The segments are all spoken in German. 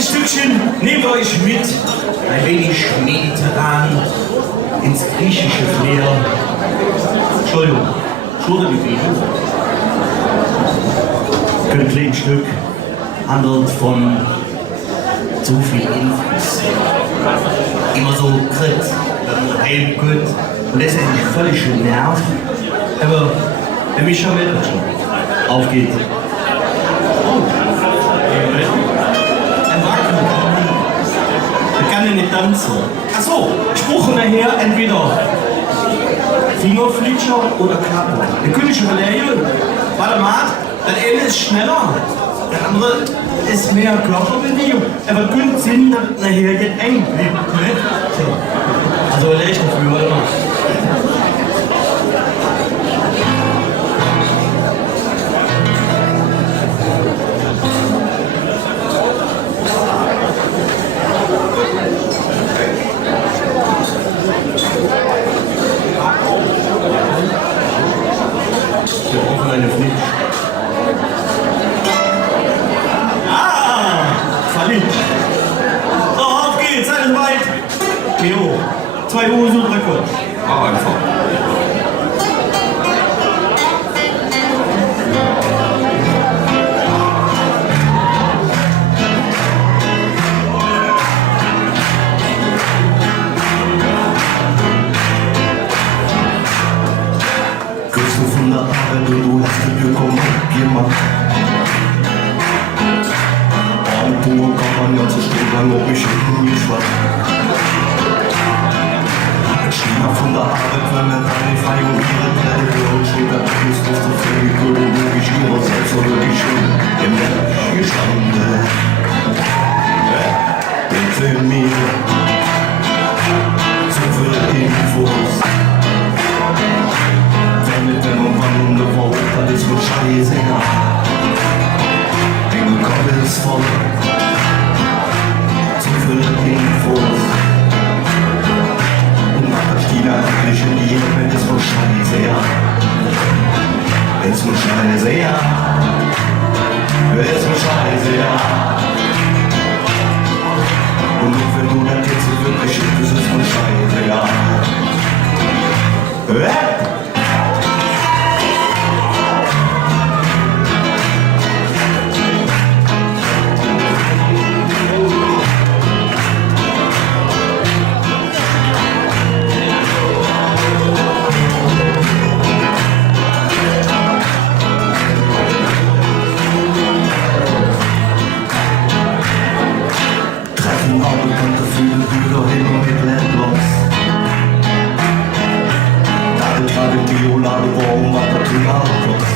nächste Stückchen nehmt euch mit, ein wenig mediterran, ins griechische Flair. Entschuldigung, Schultergebiete. Ein kleines Stück handelt von zu viel Infos. Immer so krit, heil gut und letztendlich völlig schön nervt. Aber der Mischa meldet schon. Auf geht's. Oh. Ein Wacken. Der kann ja nicht tanzen. Achso, Spruch nachher entweder Fingerflitscher oder Klappe. Der könnt ich überlegen. Warte mal, das eine ist schneller, der andere ist mehr Körperbewegung. Aber könnte Sinn, dass nachher jetzt eng bleibt. Ne? So. Also leicht dafür, warte mal. Wir brauchen eine Pflicht. Verliebt. So, auf geht's, seid weit. Theo, 2 Uhr und Rekord. Mach einfach. Grüße von der Arbeit und du hast die Glück gemacht. Abendbrot kann man ganze Stunde lang ob ich hinten geschwappt. Schlimmer von der Arbeit, wenn mir deine Frei und ihre Pläne hören, steht da alles, was du für die chronologisch ihrer selbst oder die schon im Mensch gestanden. Bitte mir zu viele Infos. Wenn und wann und wo, das ist wohl scheißegal. Engel Gottes voll, zu viele Infos. Und nachher steht eigentlich in jedem, wenn es wohl scheiße, ja. Wenn's wohl scheiße, ja. Wenn's wohl scheiße, ja. Und nur wenn du dann jetzt wirklich ist, ist es wohl scheiße, ja. Bekannte viele Bücher hin und mit Landlots. Da getragen Biolade, warum Materialkost.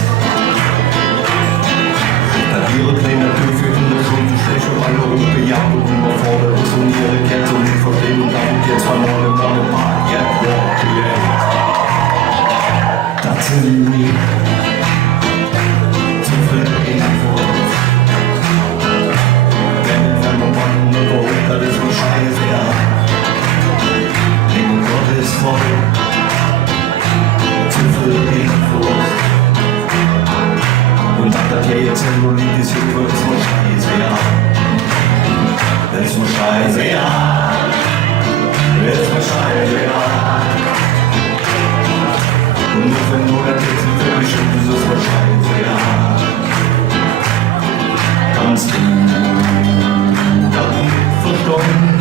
Da ihre kleine Töpfe in der Schulter stechen, alle hochgejagt und überfordert ist und ihre Kette nicht verstehen und damit jetzt verloren im Namen Mark, das sind wir. Zu viel Infos. Das ist wohl scheiße, ja. Engel Gottes voll, zu viel Infos. Und das hier jetzt ein Lied ist, ist wohl scheiße, ja. Das ist wohl scheiße, ja. Das ist wohl scheiße, ja. Und nur wenn du das jetzt nicht wirklich stimmt, ist es wohl scheiße, ja. Kannst du verstanden.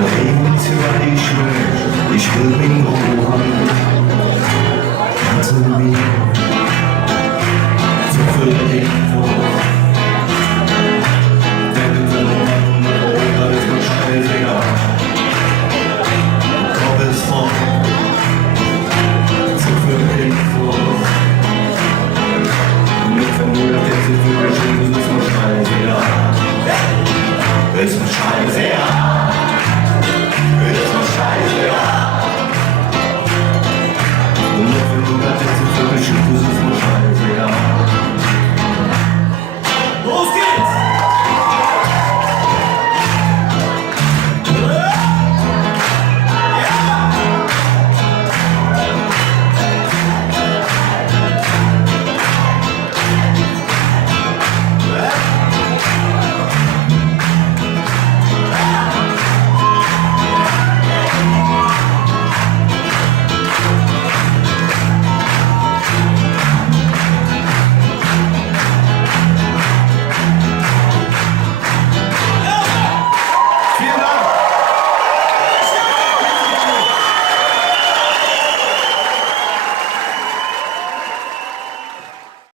Reden Sie, was ich will mich ruhen. Kannst du mir so viel Infos? Denn wenn du dann ist man scheißegal. Kopf ist voll, so viel Infos. Und nicht wenn du das jetzt nicht wirklich stimmt, ist man scheißegal. Ist mir scheiße, ja.